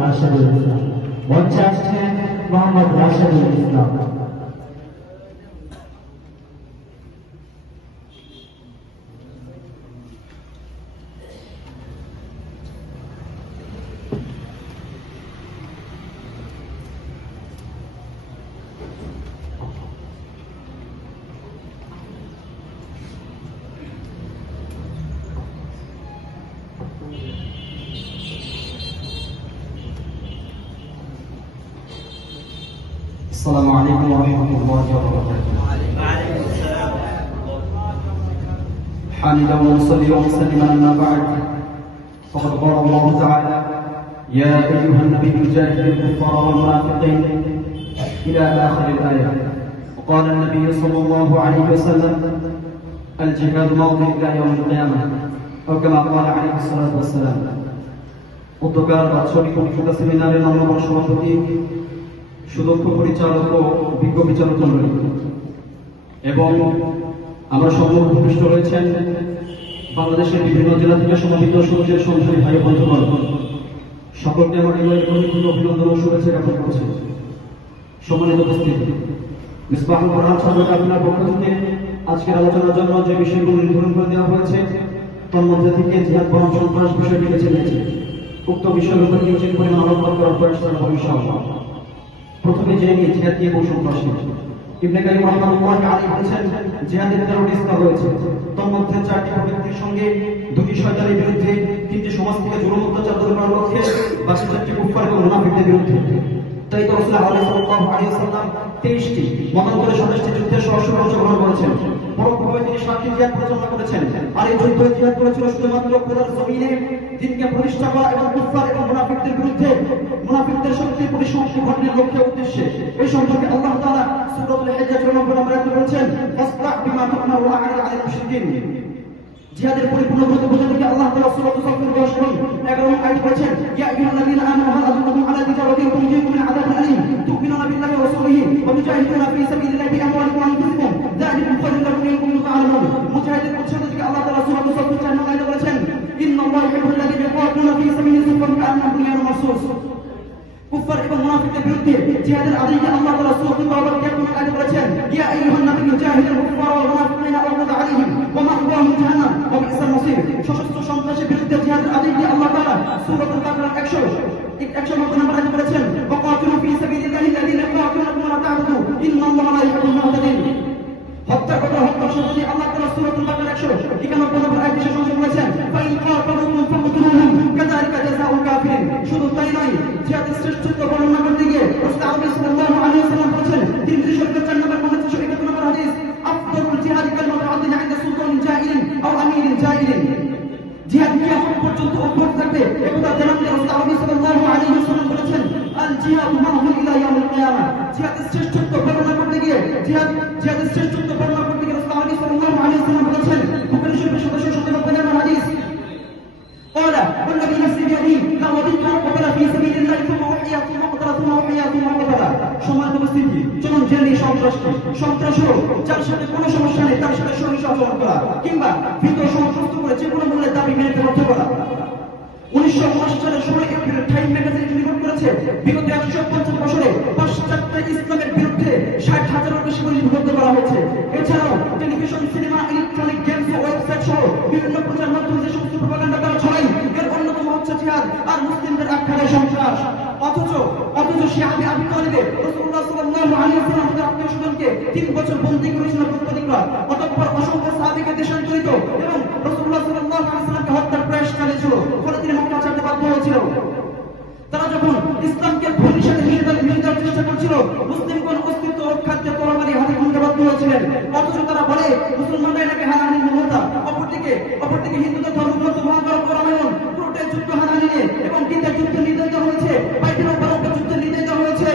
রাশেদুল ইসলাম। মঞ্চে আসছেন মোহাম্মদ রাশেদুল ইসলাম। السلام عليكم ورحمة الله وبركاته. حامدا ونصلي ومسلما أما بعد، فقد قال الله تعالى: يا أيها النبي جاهد الكفار والمنافقين إلى آخر الآية. وقال النبي صلى الله عليه وسلم: الجهاد ماض إلى يوم القيامة، أو كما قال عليه الصلاة والسلام. উদ্যোগার বাৎসরিক অনুষ্ঠিত সেমিনারের নম্বর সভাপতি, সুদক্ষ পরিচালক ও অভিজ্ঞ বিচারক মন্ডলী এবং আমরা সম্মুখ উপবিষ্ট রয়েছেন বাংলাদেশের বিভিন্ন জেলা থেকে সমবেত সদস্যের সংসদীয় ভাই বন্ধুগণ, সকলকে আমার অভিনন্দন ও শুভেচ্ছা জ্ঞাপন করছি। সম্মানিত উপস্থিতি, মিসবাহুল কোরআন ছাত্র কাফেলার পক্ষ থেকে আজকের আলোচনার জন্য যে বিষয়গুলো নির্ধারণ করে দেওয়া হয়েছে তার মধ্যে থেকে জিহাদ বনাম সন্ত্রাস বিষয়টি বেছে নিয়েছে। উক্ত বিষয়ের উপর কিছু পরিমাণ আলোকপাত করার প্রয়াস করা হবে ইনশাআল্লাহ। প্রথমে জেনে নিয়ে জিহাদ কি এবং সন্ত্রাস কি। ইবনে কাইয়িম রাহিমাহুল্লাহ আলাইহি বলেছেন, জিহাদের 13টি স্তর রয়েছে। তার মধ্যে 4টি প্রবৃত্তির সঙ্গে 2টি শয়তানের বিরুদ্ধে, 3টি সমাজ থেকে জুলুম অত্যাচার দূর করার লক্ষ্যে, বাকি 4টি কুফফার এবং মুনাফিকদের বিরুদ্ধে। তাই তো রাসূলুল্লাহ সাল্লাল্লাহু আলাইহি ওয়াসাল্লাম 23টি মতান্তরে 27টি যুদ্ধে সরাসরি অংশগ্রহণ করেছেন। পরোক্ষভাবে তিনি 7টি জিহাদ পরিচালনা করেছেন। আর এই যুদ্ধ জিহাদ করেছিল শুধুমাত্র খোদার জমিনে দিনকে প্রতিষ্ঠা করা এবং কুফফার এবং মুনাফিকদের বিরুদ্ধে, মুনাফিকদের শক্তির পরিসমাপ্তি ঘটানোর লক্ষ্যে উদ্দেশ্যে। এই সম্পর্কে আল্লাহ তাআলা সূরাতুল হিজর নম্বর আয়াতে বলেছেন, ফাসতাহ বিমা তু'মার ওয়া আ'রিদ আনিল মুশরিকিন। জিহাদের পরিপূর্ণ বোঝাতে গিয়ে আল্লাহ তাআলা সূরাতুল সাফফের 11 আয়াতে বলেছেন, ইয়া আইয়ুহাল্লাযীনা আমানু হাল আদুল্লুকুম আলা তিজারাতিন তুনজীকুম মিন আযাবিন আলীম তু'মিনুনা বিল্লাহি ওয়া রাসূলিহি ওয়া তুজাহিদুনা ফী সাবিলিল্লাহি বিআমওয়ালিকুম ওয়া আনফুসিকুম যালিকুম খায়রুল লাকুম ইন কুনতুম তা'লামুন। মুজাহিদের উৎসাহের দিকে আল্লাহ তাআলা সূরাতুল সাফফের 4 নম্বর আয়াতে বলেছেন, ইন্নাল্লাহা ইউহিব্বুল্লাযীনা ইউকাতিলুনা ফী সাবিলিহি কান্নাহুম বুনিয়ানুম মারসুস। কুফফার এবং মুনাফিকদের বিরুদ্ধে জিহাদের আদেশকে আল্লাহ তাআলা সূরাতুল তাওবার 11 নম্বর আয়াতে বলেছেন, ইয়া আইয়ুহান নাবিয়্যু জাহিদিল কুফফারা ওয়াল মুনাফিকিনা ওয়াগলিদ আলাইহিম ওয়া মা'ওয়াহুম জাহান্নাম ওয়া বি'সাল মাসীর। সশস্ত্র সন্ত্রাসের বিরুদ্ধে জিহাদের আদেশকে আল্লাহ তাআলা সূরাতুল বাকারা 190 নম্বর আয়াতে বলেছেন, ওয়াকাতিলু ফী সাবিলিল্লাহি আল্লাযীনা ইউকাতিলুনাকুম ওয়া লা তা'তাদু ইন্নাল্লাহা লা ইউহিব্বুল মু'তাদিন। হত্যা করা হত্যা সম্পর্কে আল্লাহ তাআলা সূরাতুল বাকারা 191 নম্বর আয়াতে শেষ করেছেন, ফাইন কাতালুকুম ফাকতুলুহুম কাযালিকা জাযাউল কাফিরিন। শুধু তাই নয়, জিহাদের শ্রেষ্ঠত্ব বর্ণনা করতে গিয়ে রাসূলুল্লাহ সাল্লাল্লাহু আলাইহি ওয়াসাল্লাম বলেছেন, তিরমিজি শরীফের 4 নম্বর 371 নম্বর হাদিস, আফদালুল জিহাদি কালিমাতুল আদলি ইনদা সুলতানিন জাইলিন আও আমিরিন জাইলিন। জিহাদ কিয়ামত পর্যন্ত অব্যাহত থাকবে একথা জানাতে রাসূলুল্লাহ সাল্লাল্লাহু আলাইহি ওয়াসাল্লাম বলেছেন, আল জিহাদু মা'হুম ইলা ইয়াউমিল কিয়ামা। জিহাদের শ্রেষ্ঠত্ব বর্ণনা করতে গিয়ে জিহাদের শ্রেষ্ঠত্ব বর্ণনা করতে গিয়ে রাসূলুল্লাহ সাল্লাল্লাহু আলাইহি ওয়াসাল্লাম বলেছেন, বুখারী শরীফের 797 নম্বর হাদিস, قال والذي نفسي بيده لوددت ان اقتل في سبيل الله ثم احيا ثم اقتل ثم احيا ثم اقتل। সম্মানিত উপস্থিতি, চলুন জেনে সন্ত্রাস হলো যার সাথে কোনো সমস্যা নেই তার সাথে সহিংস আচরণ করা কিংবা ভীত সন্ত্রস্ত করে যে কোনো মূল্যে দাবি মেনে ব্যর্থ করা। 1979 সালের 16 এপ্রিল টাইম ম্যাগাজিন রিপোর্ট করেছে, বিগত 150 বছরে পাশ্চাত্য ইসলামের বিরুদ্ধে 60,000-এর বেশি বই লিপিবদ্ধ করা হয়েছে। এছাড়াও টেলিভিশন, সিনেমা, ইলেকট্রনিক গেমস ও ওয়েবসাইট সহ বিভিন্ন প্রচার মাধ্যমে যে সমস্ত প্রপাগান্ডা করা ছড়ায় এর অন্যতম হচ্ছে জিহাদ আর মুসলিমদের আখ্যানে সন্ত্রাস। অথচ শিয়া আবু তালিব রাসূলুল্লাহ সাল্লাল্লাহু আলাইহি ওয়াসাল্লাম তার আত্মীয়-স্বজনকে 3 বছর বন্দী করেছিল প্রতিক্রিয়া। অতঃপর অসংখ্য সাহাবীকে দেশান্তরিত এবং রাসূলুল্লাহ সাল্লাল্লাহু আলাইহি ওয়াসাল্লামকে হত্যার প্রয়াস চালিয়েছিল। ফলে তিনি মক্কা ছাড়তে বাধ্য হয়েছিল। তারা যখন ইসলামকে ভূমির সাথে মিশে যাওয়ার চেষ্টা করছিল, মুসলিমগণ অস্তিত্ব রক্ষার্থে তরবারি হাতে খুঁজতে বাধ্য হয়েছিলেন। অথচ তারা বলে মুসলমানরা এটাকে হানাহানি মূলতা। অপরদিকে হিন্দুদের ধর্মগ্রন্থ মহাভারত রামায়ণ পুরোটাই যুদ্ধ হানাহানি নিয়ে এবং গীতার যুদ্ধের নির্দেশ দেওয়া হয়েছে, বাইবেলের বারোটা যুদ্ধের নির্দেশ দেওয়া হয়েছে।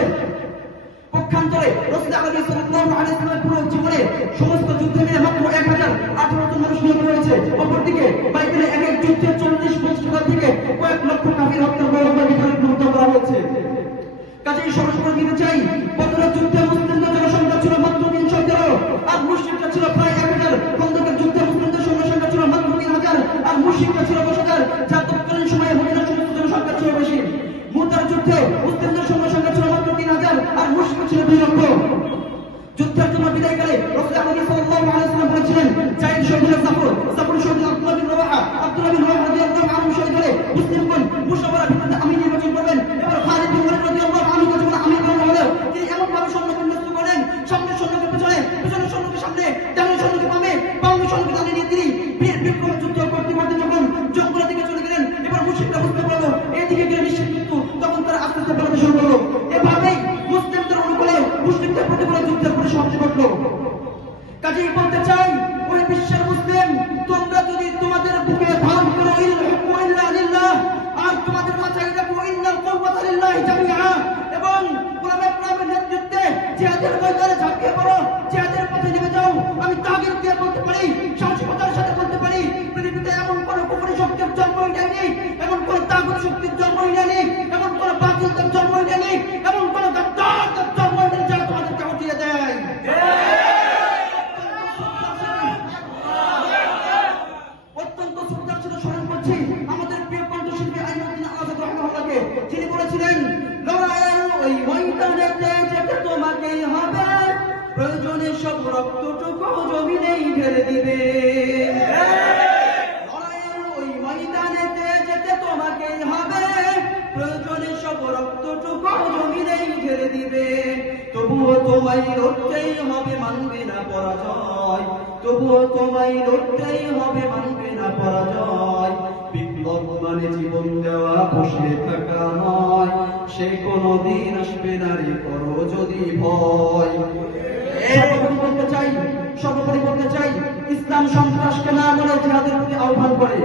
পক্ষান্তরে রাসূলুল্লাহ সাল্লাল্লাহু আলাইহি ওয়াসাল্লামের পুরো জীবনে সমস্ত যুদ্ধে মিলে মাত্র 1018 জন মানুষ নিহত হয়েছে। অপরদিকে বাইবেলে এক এক যুদ্ধে 40 বছর থেকে কয়েক লক্ষ কাফির হত্যার বর্ণনা বিবরণ করা হয়েছে। কাজেই সরাসরি দিতে চাই, বদরের যুদ্ধে ছিল 2 লক্ষ। যুদ্ধের জন্য বিদায়কালে রাসূলুল্লাহ সাল্লাল্লাহু আলাইহি ওয়াসাল্লাম বলেছিলেন, জায়েদ শহীদ সাফর শহীদ আব্দুল্লাহ বিন রাওয়াহা রাদিয়াল্লাহু আনহু শহীদ হলে মুসলিমগণ মুশাওয়ারা ভিত্তিতে আমির নির্বাচন করবেন। এবার খালিদ বিন ওয়ালিদ রাদিয়াল্লাহু আনহু যখন আমির বানানো হলো, তিনি এমন ভাবে সৈন্যকে নেতৃত্ব করেন, সামনের সৈন্যকে পেছনে, পেছনের সৈন্যকে সামনে, ডানের সৈন্যকে বামে, বামের সৈন্যকে ডানে নিয়ে তিনি বিক্রম যুদ্ধ করতে করতে যখন জঙ্গলের দিকে চলে গেলেন, এবার মুশরিকরা বুঝতে পারলো এইদিকে গেলে নিশ্চিত মৃত্যু, তখন তারা আস্তে আস্তে পালাতে শুরু করলো। এভাবেই মুসলিমদের অনুকূলে মুশরিকদের প্রতিকূলে যুদ্ধের পরিসমাপ্তি ঘটলো। কাজেই বলতে চাই, ওই বিশ্বের মুসলিম, তোমরা যদি তোমাদের বুকে ধারণ করো ইল হুকমু ইল্লা লিল্লাহ, আর তোমাদের মাথায় রাখো ইন্নাল কুওয়াতা লিল্লাহি জামিআ, এবং উলামায়ে কেরামের নেতৃত্বে জিহাদের ময়দানে ঝাঁপিয়ে পড়ো, জিহাদের পথে নেমে যাও। আমি তাগীদ দিয়ে বলতে পারি, সাহসিকতার সাথে বলতে পারি, পৃথিবীতে এমন কোন কুফরি শক্তির জন্মই নেয়নি, এমন কোন তাগুত শক্তির জন্মই নেয়নি, এমন কোন বাতিলদের জন্মই নেয়নি, এমন কোন গাদ্দারদের জন্মই নেই যারা তোমাদেরকে উঠিয়ে দেয়। অত্যন্ত শ্রদ্ধার সাথে স্মরণ করছি আমাদের প্রিয় কণ্ঠশিল্পী আইনুদ্দিন আজাদ রাহিমাহুল্লাহকে, যিনি বলেছিলেন, লড়াইয়ের ওই ময়দানেতে যেতে তোমাকেই হবে, প্রয়োজনে সব রক্তটুকু জমিনেই ঢেলে দিবে। লড়াইয়ের ওই ময়দানেতে যেতে তোমাকেই হবে, প্রয়োজনে সব রক্তটুকু জমিনেই ঢেলে দিবে। তবুও তোমায় লড়তেই হবে, মানবে না পরাজয়, তবুও তোমায় লড়তেই হবে, মানবে না পরাজয়। বিপ্লব মানে জীবন দেওয়া, বসে থাকা নয়, সে কোনদিন আসবে না রে, করো যদি ভয়। সর্বোপরি বলতে চাই, ইসলাম সন্ত্রাসকে না বলে জিহাদের প্রতি আহ্বান করে।